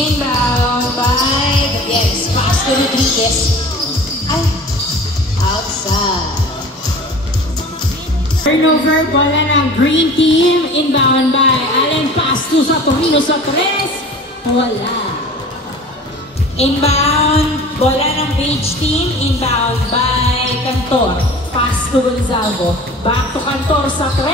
Inbound by Gutierrez. Pass to Rodriguez. Ay, outside. Turnover, bola ng green team. Inbound by Allen. Pass to Saturnino sa 3. Wala. Inbound, bola ng beige team. Inbound by Cantor. Pass to Gonzalo. Back to Cantor sa 3.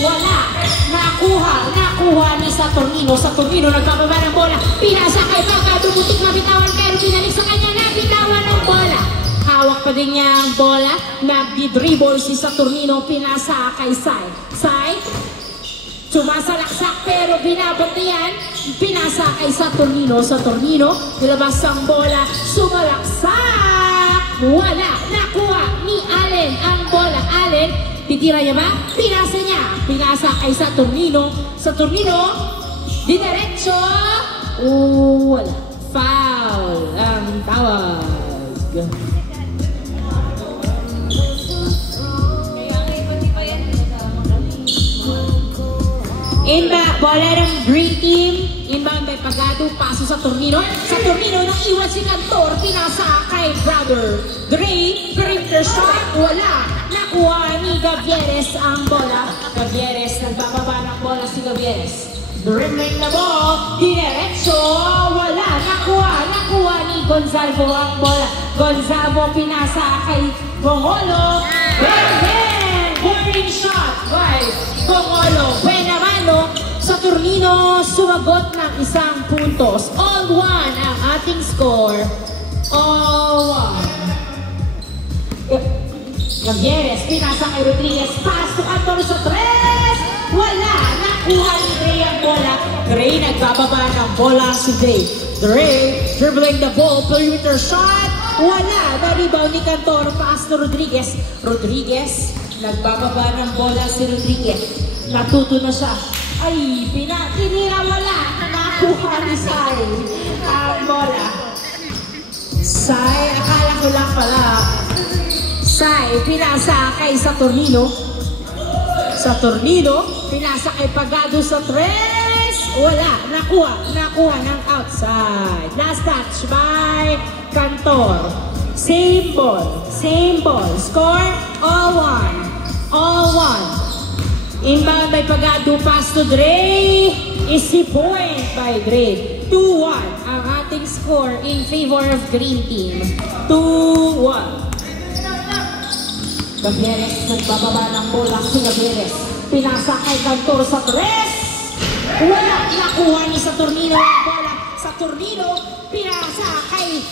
Wala. Nakuha ni Saturnino. Saturnino nagpapaba ng bola. Pinasa kay Baka. Dumutik na bitawan pero pinalik sa kanya na bitawan ng bola. Hawak pa din niya ang bola. Nagdi-dribble si Saturnino. Pinasa kay Sai. Sai. Sumasalaksak pero binabantayan. Pinasa kay Saturnino. Saturnino. Nilabas ang bola. Sumalaksak. Wala. Nakuha ni Allen ang bola. Allen. Titira niya ba? Pinasa niya. Pinasa kay Saturnino. Saturnino. Dinerecho. Wala. Foul ang tawag. Inbound, bola ng green team. Inbound by Pagado, paso sa Saturnino. Saturnino, naiwan si Cantor. Pinasa kay Brother Dre. Perimeter shot. Wala. Nakuha ni Gavieres ang bola. Gavieres, nagbababa ng bola si Gavieres. Dribbling na ball. Dinerecho. Wala. Nakuha ni Gonzalo ang bola. Gonzalo pinasa kay Bongolo. Bang! Warning shot by Bongolo. Benamano. Saturnino sumagot ng 1 puntos. All 1 ang ating score. All 1. Gavieres, pinasa kay Rodriguez. Pass to Cantor sa 3. Wala. Nakuha ni Dre ang bola. Dre nagbababa ng bola si Dre. Dre dribbling the ball. Perimeter shot. Wala. Na-rebound ni Cantor. Pass to Rodriguez. Rodriguez. Nagbababa ng bola si Rodriguez. Natuto na siya. Ay, tinira wala. Nakuha ni Sai ang bola. Sai, akala ko lang pala. Sai, pinasa kay Saturnino. Saturnino, pinasa kay Pagado sa 3. Wala, nakuha ng outside. Last touch by Cantor. Same ball. Score, all 1. Inbound by Pagado, pass to Dre. Easy point by Dre. 2-1 ang ating score in favor of green team. 2-1. Gavieres, nagbababa ng bola si Gavieres. Pinasa kay Cantor sa 3. Wala, nakuha ni Saturnino ang bola. Saturnino, pinasa kay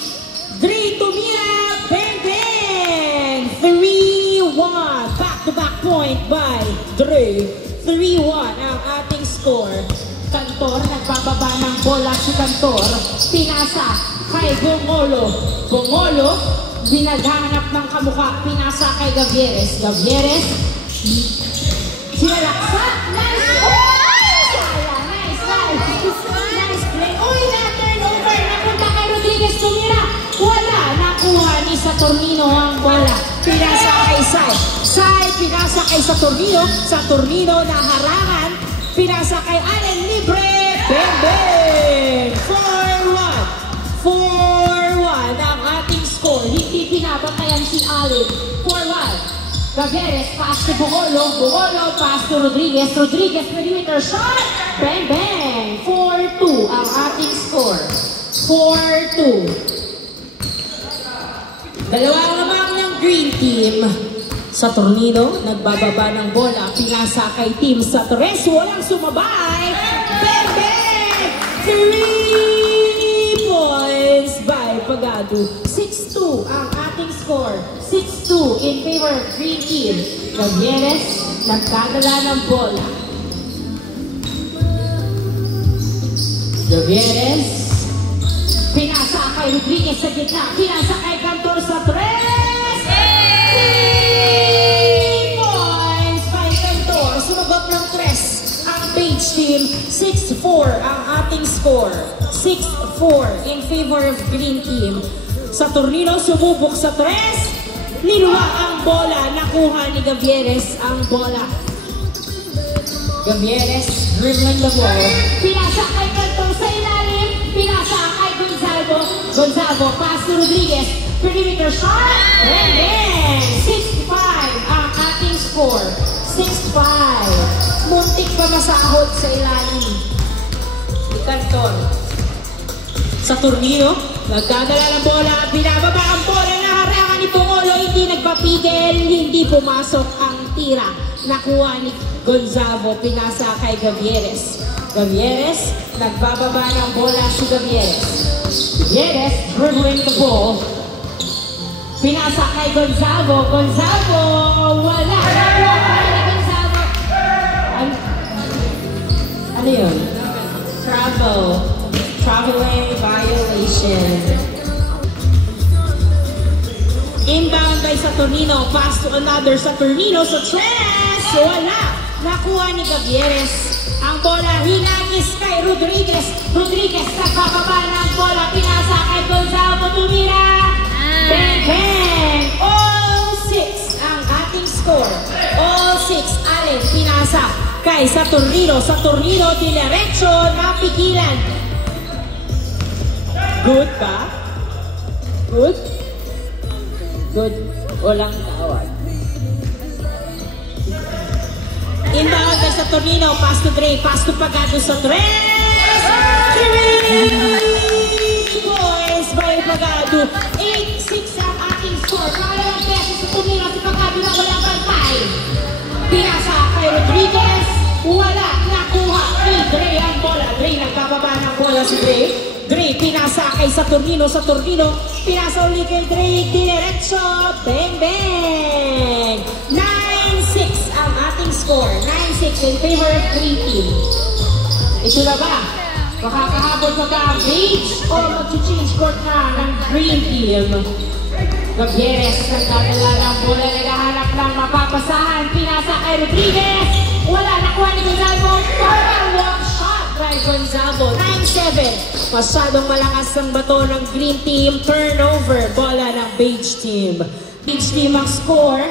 Dre Tumira. Bang! 3-1. Back-to-back point by Dre. 3-1 ang ating score. Cantor, nagbababa ng bola si Cantor. Pinasa kay Bongolo. Bongolo, binaghanap ng kamukha. Pinasa kay Gavieres. Gavieres, sinalaksa. Nice play. Uy, na-turnover. Napunta kay Rodriguez. Tumira. Wala. Nakuha ni Saturnino ang bola. Pinasa kay Sai. Sai, pinasa kay Saturnino. Saturnino na harangan. Pinasa kay Allen. Libre. Bang! 4-1 ang ating score. Hindi pinabantayan si Allen. 4-1. Gavieres, pass to Bongolo. Bongolo, pass to Rodriguez. Rodriguez, perimeter shot. Bang! 4-2 ang ating score. 4-2. Dalawang lamang ng green team. Saturnino, nagbababa ng bola. Pinasa kay team sa 3. Walang sumabay. Bang! 3 points by Pagado. 6-2 ang ating score. 6-2 in favor of green team. Gavieres, nagkadala ng bola. Gavieres, pinasa kay Rodriguez sa gitna. Pinasa kay Cantor sa 3. 3 points by Cantor. Sumagot ng 3. Ang page team, 6-4 ang ating score. 6-4 in favor of green team. Saturnino sumubok sa 3. Niluwa ang bola. Nakuha ni Gavieres ang bola. Gavieres dribbling the ball. Pinasa kay Cantor sa ilalim. Gonzalo, pass to Rodriguez, perimeter shot, and then 6-5 ang ating score. 6-5. Muntik pa masahod sa ilalim. Ikanton. Sa turniro, nagdadala ng bola, binababa ang bola na harangan ni Pongolo, hindi nagpapigil, hindi pumasok ang tira. Nakuha ni Gonzalo, pinasa kay Gavieres. Gavieres, nagbababa ng bola si Gavieres. Gavieres, dribbling the ball. Pinasa kay Gonzalo. Gonzalo, wala. Gonzalo. Ano yun? Traveling violation. Inbound by Saturnino. Pass to another Saturnino. So tres! Wala. Nakuha ni Gavieres. Ang bola hinagis kay Rodriguez. Rodriguez nagbababa ng bola. Pinasa kay Gonzalo. Tumira. Bang, bang! All 6 ang ating score. All 6. Allen, pinasa kay Saturnino. Saturnino, dinerecho, napigilan. Good ba? Good? Good. Walang tawag. Inbound kay Saturnino. Pass to Dre. Pass to Pagado sa tres. 3 points by Pagado. 8-6 ang ating score. Maraming beses sa Saturnino si Pagado na walang bantay. Pinasa kay Rodriguez. Wala. Nakuha ni Dre ang bola. Dre, nagkababa ng bola si Dre. Dre, pinasa kay Saturnino. Saturnino, pinasa ulit kay Dre. Dinerecho. Bang, bang. 9-6 ang ating score. 9-6 in favor of Green Team. Ito na ba? Makakahabol pa ba ang Beige o mag-change court na ng Green Team? Gavieres, nagdadala ng bola, naghahanap ng mapapasahan. Pinasa kay Rodriguez. Wala, nakuha ni Gonzalo. Walk shot by Gonzalo. 9-7. Masyadong malakas ang bato ng Green Team. Turnover. Bola ng Beige Team. Beige Team ang score.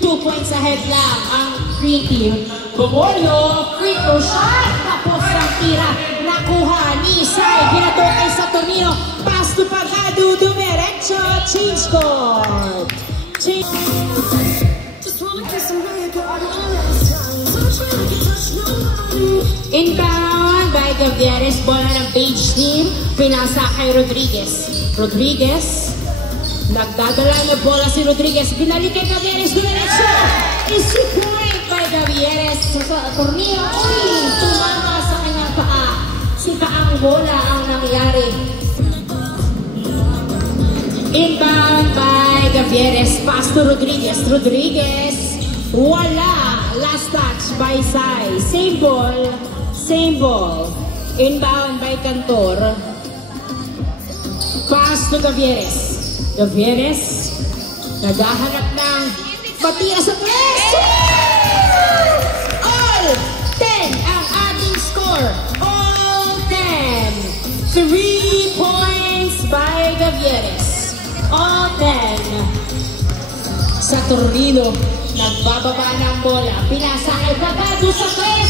2 points ahead lang ang Green Team. Bumolo. Free throw shot. Tapos ang tira. Nakuha ni Sai. Ginato kay Saturnino. Pass to Pagado. Dumiretso. Change court. Change. Inbound by Gavieres. Bola ng Beige Team. Pinasa kay Rodriguez. Rodriguez. Nagdadala niya bola si Rodriguez. Binalik kay Gavieres. Dumiretso. Easy point by Gavieres. Sa Tornillo. Uy! Tumama sa kanyang paa. Si paang bola ang nangyari. Inbound by Gavieres. Pass to Rodriguez. Rodriguez. Wala. Last touch by Sai. Same ball. Same ball. Inbound by Cantor. Pass to Gavieres. Gavieres. Naghahanap ng patira sa tres. All 10 ang ating score. All 10. 3 points by Gavieres. All 10. Saturnino. Nagbababa ng bola. Pinasa kay Pagado sa tres.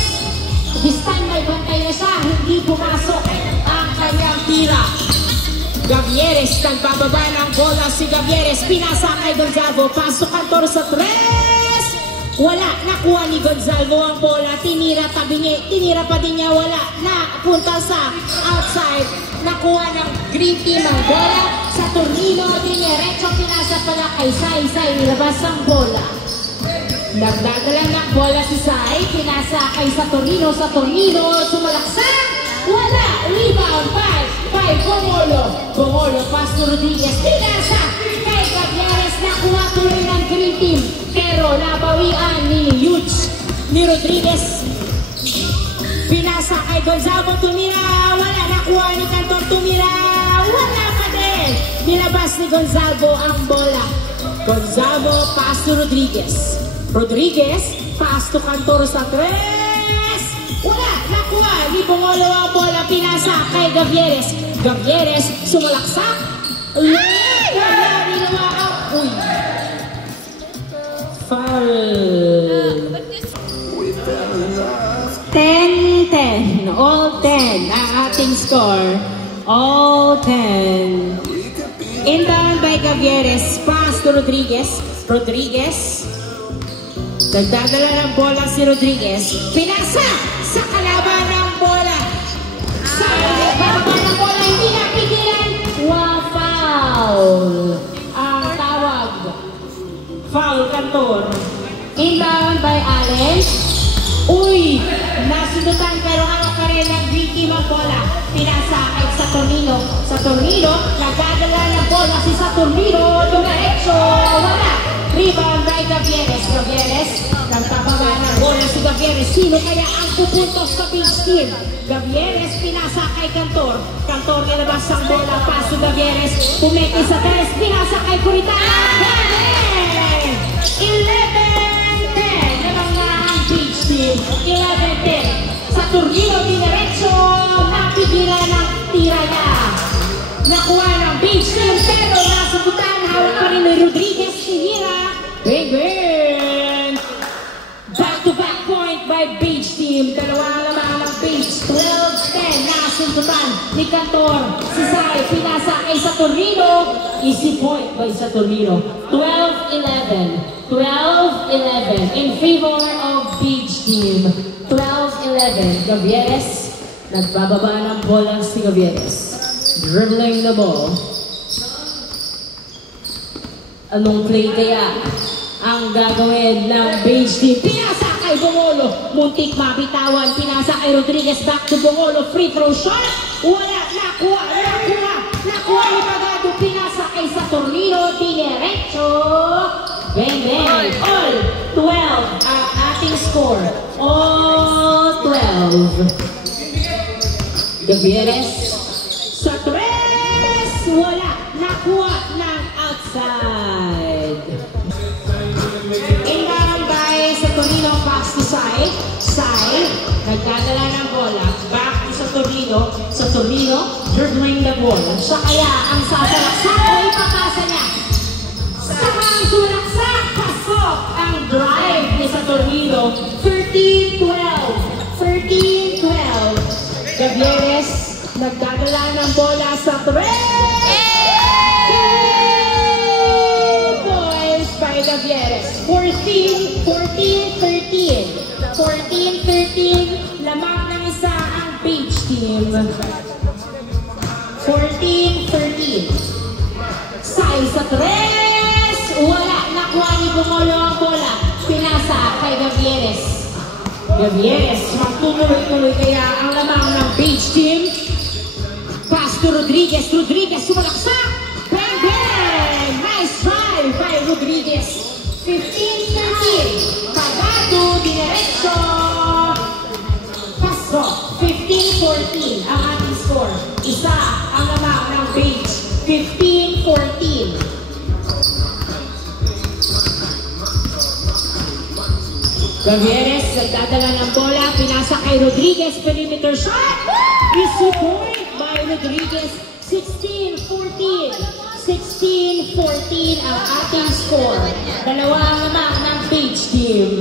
This time may bantay na siya. Hindi pumasok ang kanyang tira. Gavieres. Nagbababa ng bola si Gavieres. Pinasa kay Gonzalo. Pasok Cantor sa tres. Wala. Nakuha ni Gonzalo ang bola. Tinira tabi niya. Tinira pa din niya. Wala. Napunta sa outside. Nakuha ng Green Team ang bola. Sa Tornillo. Dinerecho. Pinasa pala kay Sai. Sai. Nilabas ang bola. Nagdadala ng bola si Sai. Pinasa kay Saturnino. Saturnino sumalaksak. Wala. Rebound by Bongolo. Bongolo pass to Rodriguez. Pinasa kay Gavieres. Nakuha tuloy ng Green Team. Pero nabawian ni Rodriguez. Pinasa kay Gonzalo. Tumira. Wala. Nakuha ni Cantor. Tumira. Wala pa din. Nilabas ni Gonzalo ang bola. Gonzalo pass to Rodriguez. Rodriguez, pass to Cantor sa tres. Wala, nakuha ni Bongolo ang bola. Pinasa kay Gavieres. Gavieres, sumalaksak. Wala, nilawa ang... Uy. Foul. 10-10. All 10 ang ating score. All 10. kay Gavieres. Pass to Rodriguez. Rodriguez. Nagdadala ng bola si Rodriguez. Pinasa sa kalaban ng bola. Sa kalaban ng bola, hindi napigilan. Foul. Ang tawag. Foul, Cantor. Inbound by Allen. Uy! Nasundutan pero hawak pa rin ng green team ang bola. Pinasa kay Saturnino. Saturnino, nagdadala ng bola si Saturnino. Dumiretso. Wala. Rebound by Gavieres. Gavieres, nagpapaba ng bola si Gavieres. Sino kaya ang pupuntos sa beach team? Gavieres, pinasa kay Cantor. Cantor, nilabas ang bola. Paso Gavieres. Pumeki sa tres. Pinasa kay Curitana. 11-10. Namang na ang beach team. 11-10. Saturnino, diniretso. Napigilan ang tira niya. Nakuha ng beach team. Pero nasabutan. Hawak pa rin ni Rodriguez. Sinira. Bang! Back-to-back point by beach team. Dalawa naman ang beach. 12-10. Nasundutan ni Cantor. Si Sai, pinasa kay Saturnino. Easy point by Saturnino. 12-11. 12-11 in favor of beach team. 12-11. Gavieres. Nagbababa ng bola si Gavieres. Dribbling the ball. Anong play kaya ang gagawin ng beach team? Pinasa kay Bongolo. Muntik mabitawan. Pinasa kay Rodriguez. Back to Bongolo. Free throw shot. Wala. Nakuha. Nakuha ni Pagado. Pinasa kay Saturnino. Dinerecho. Bang, bang. All 12 ang ating score. All 12. Gavieres. Sa tres. Wala. Nakuha ng outside. Inbound by Saturnino. Pass to Sai. Sai. Nagdadala ng bola. Back to Saturnino. Saturnino. Dribbling the ball. Siya kaya ang sasalaksak o ipapasa niya. Saka ang sulaksak. Pasok ang drive ni Saturnino. 13-12. 13-12. Gavieres. Nagdadala ng bola sa 3 points by Gavieres. 14-13. 14-13. Lamang ng isa ang beach team. 14-13. Sai sa 3. Wala. Nakuha ni Bongolo ang bola. Pinasa kay Gavieres. Gavieres. Magtutuloy-tuloy kaya ang lamang ng beach team. Pass to Rodriguez. Rodriguez sumalaksak. Bang, bang. Nice drive by Rodriguez. 15-13. Pagado, dinerecho. Paso. 15-14 ang ating score. Isa ang lamang ng beach. 15-14. Gavieres, nagdadala ng bola. Pinasa kay Rodriguez. Perimeter shot. Easy point by Rodriguez. 16-14. 16-14 ang ating score. Dalawa naman ng beach team.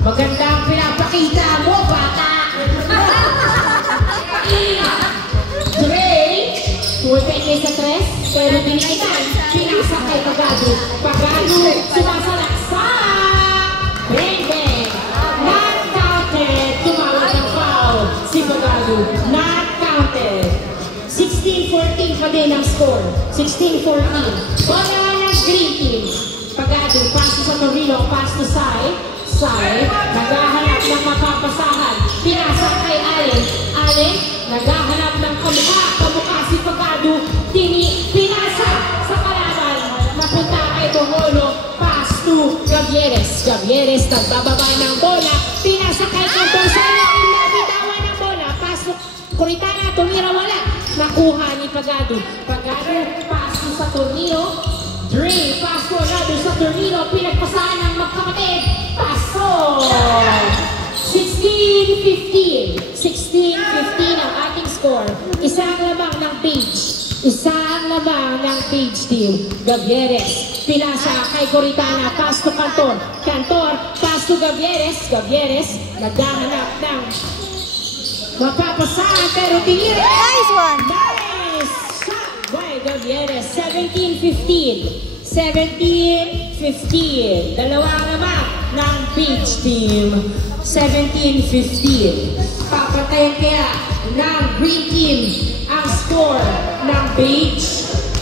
Magandang pinapakita mo, bata. Dre, tuwipin sa tres, pero dinitan. Pinasa kay Pagado. Pagado, sumasalaksak. Bang, bang. Not counted. Tumawag ng foul. Si Pagado. Not counted. 16-14 pa din ang score. 16-14. Bola ng green team. Pagado, pass to Saturnino, pass to Sai. Sai, naghahanap ng mapapasahan. Pinasa kay Allen. Allen, naghahanap ng kamukha. Kamukha si Pagado. Pinasa sa kalaban. Napunta kay Bongolo. Pass to Gavieres. Gavieres, nagbababa ng bola. Pinasa kay Cantor. Sayang, nabitawan ng bola. Pass to Curitana. Tumira, wala. Nakuha ni Pagado. Pagado, pass to Saturnino. Dre, pass to another Saturnino. Pinagpasahan ng magkapatid. Paso! 16-15. 16-15 ang ating score. Isang lamang ng beach. Isang lamang ng beach team. Gavieres. Pinasa kay Curitana. Pass to Cantor. Cantor, pass to Gavieres. Gavieres, naghahanap ng mapapasahan pero tinira. Nice one! Nice shot by Gavieres. 17-15. 17-15. Dalawa naman ng Beach Team. 17-15. Papatayin kaya ng Green Team ang score ng Beach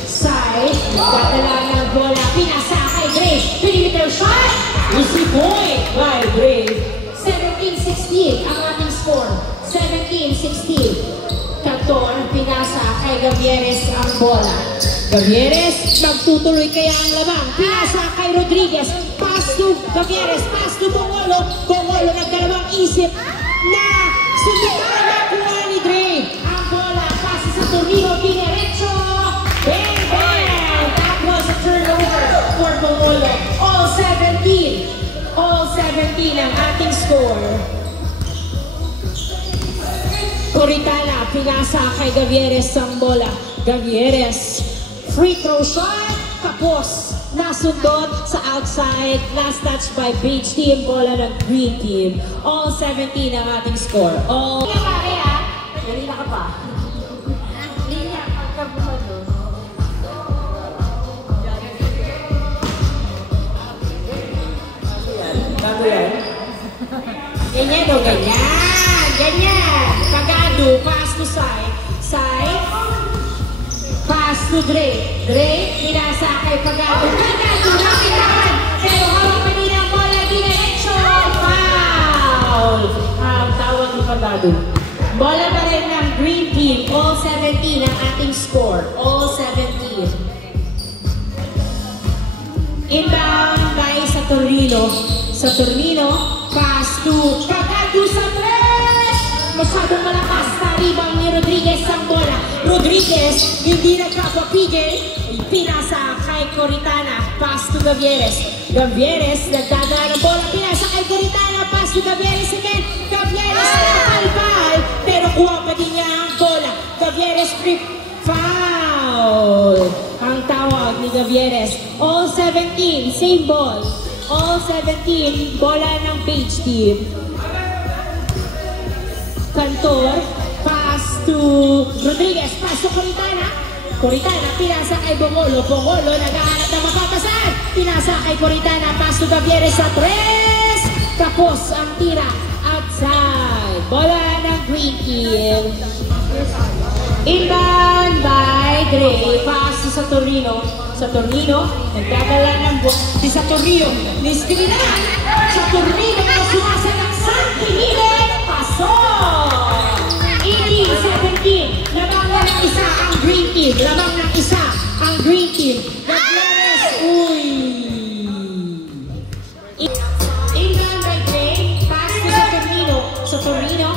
side. Dadala ng bola. Pinasa kay Grace. Perimeter shot. Easy point by Grace. 17-16 ang ating score. 17-16. Cantor, pinasa kay Gavieres ang bola. Gavieres, magtutuloy kaya ang labang. Pinasa kay Rodriguez. Pass to Gavieres. Pass to Bongolo. Bongolo nagdalawang isip na sundutan na kuha ni Dre. Ang bola, pass sa Torino. Dinerecho. Bang, bang! That was a turnover for Bongolo. All 17. All 17 ang ating score. Coritana, pinasa kay Gavieres ang bola. Gavieres, free throw shot. Tapos, nasundot sa outside. Last touch by Beach Team. Bola ng Green Team. All 17 ang ating score. All... Kanina ka pa. Linya, pagkabuhado. Bago yan. Ganyan o, ganyan. Ganyan. Pagado, pass to Sai. Sai. Pass to Dre. Dre, pinasa kay Pagado. Pagado, nakitaan. Pero hawak pa din ang bola. Dinerecho. Foul. Ang tawag ni Pagado. Bola pa rin ng Green Team. All 17 ang ating score. All 17. Inbound by Saturnino. Saturnino, pass to Pagado sa tres! Masyadong malakas na rebound ni Rodriguez ang bola. Rodriguez, hindi nagpapapigil. Pinasa kay Coritana. Pass to Gavieres. Gavieres, nagdadala ng bola. Pinasa kay Coritana. Pass to Gavieres again. Gavieres, nakalbal. Pero kuha pa din niya ang bola. Gavieres, free foul. Ang tawag ni Gavieres. All 17, same ball. All 17, bola ng Beach Team. Cantor, pass to Rodriguez, pass to Coritana. Coritana, pinasa kay Bongolo. Bongolo, naghahanap na mapapasan. Pinasa kay Coritana, pass to Gavieres sa tres. Tapos ang tira outside. Bola ng Green Team. Inbound by Dre. Pass to Saturnino. Saturnino, nagdadala ng si Saturnino. Niskrinan. Saturnino, sumasalang Santinile. Pasok! 18-17. Lamang na ng isa ang Green Team. Lamang ng isa ang Green Team. Gavieres. Uy! Inbound by Dre. Pass to Saturnino. Saturnino,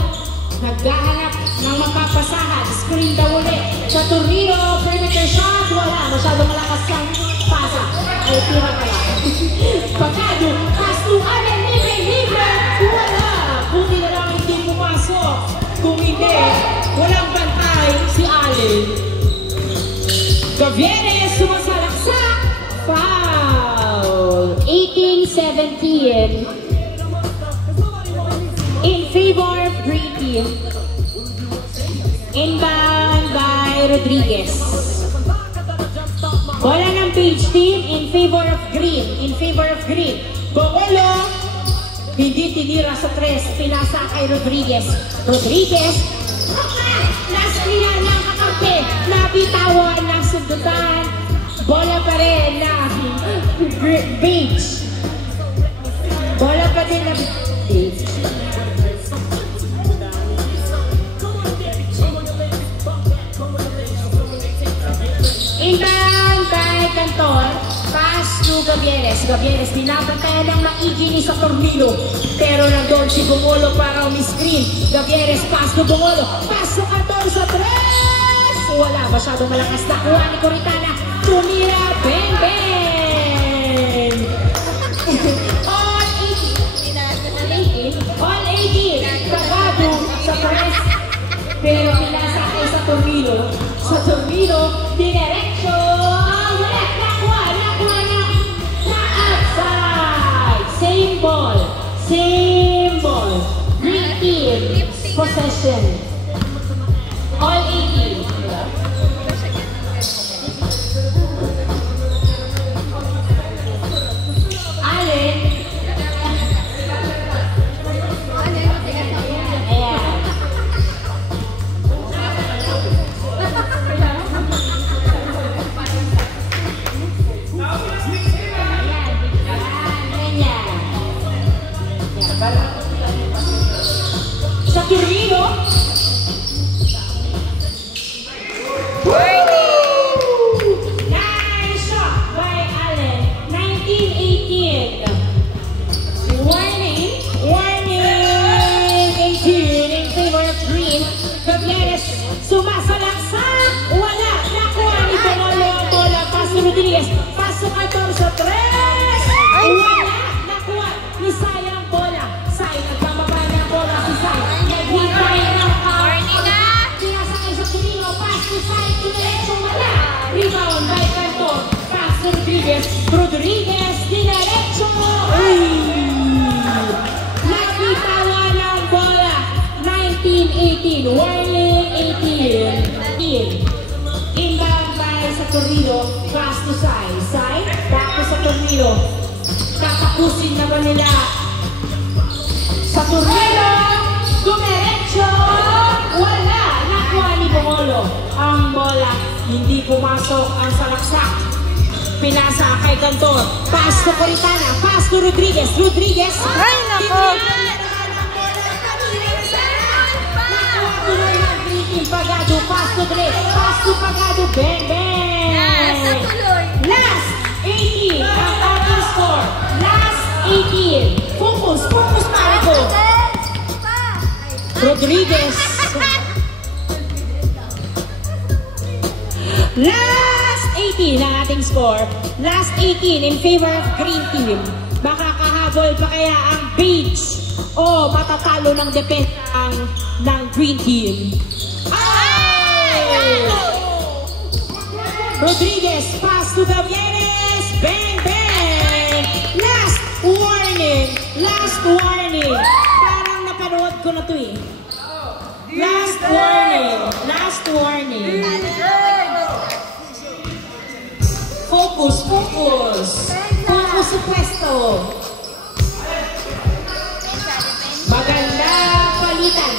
naghahanap ng mapapasahan. Screen daw ulit. Saturnino, perimeter shot. Wala. Masyadong malakas ang pasa. Ay, tira ka lang. Pagado. Pass to Allen. Libre. Wala. Buti na lang hindi pumasok. Kung hindi, walang bantay si Allen. Gavieres, sumasalaksak. Foul. 18-17. In favor of Green Team. Inbound by Rodriguez. Bola ng Beach Team in favor of Green. In favor of Green. Bongolo, hindi tinira sa tres. Pinasa kay Rodriguez. Rodriguez, naskrinan ng kakampi. Nabitawan ng sundutan. Bola pa rin ng Beach. Bola pa din ng Beach. Inbound by Cantor, pass to Gavieres. Gavieres, binabantayan ng maigi ni Saturnino. Pero nandun si Bongolo para umiscreen. Gavieres, pass to Bongolo. Pass to Cantor sa tres! Wala, masyadong malakas na kuha ni Coritana. Tumira, bang, bang! All 18. All 18. Pagado sa tres. Pero pinasa kay Saturnino. Saturnino, dinerecho. Wala, nakuha na outside. Same ball. Green Team, possession. All 18. Sumasalaksak. Wala. Nakuha ni Bongolo ang bola. Pass to Rodriguez. Pass to 14-3. Wala. Nakuha ni Sai ang bola. Sai, nagbababa niya ang bola si Sai. Naghintay ng pinasakay sa Torino. Pass to Sai. Dinerecho. Wala. Rebound by Cantor. Pass to Rodriguez. Rodriguez. Dinerecho. Nakitawan ang bola. 19-18. Warning 18. Inbound by sa Torino. Pass to Sai. Sai. Back to sa Torino. Tatapusin naman nila sa Torino. Dumiretso. Wala. Nakuha ni Bongolo ang bola. Hindi pumasok ang salaksak. Pinasa kay Cantor. Pass to Coritana. Pass to Rodriguez. Rodriguez. Ay, nako. Pagado, pass to Dre, pass to Pagado, bang, bang! Last 18, ang ating score. Last 18. Focus, focus, Marco. Rodriguez. Last 18 ang ating score. Last 18 in favor of Green Team. Makakahabol pa kaya ang Beige o matatalo ng depensa ng Green Team. Rodriguez, pass to Gavieres, bang, bang! Last warning, last warning. Parang napanood ko na to eh. Last warning, last warning. Focus, focus. Focus sa pwesto. Magandang palitan.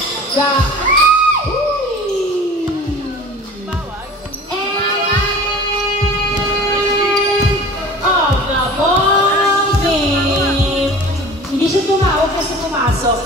Hindi siya tumawag kasi pumasok.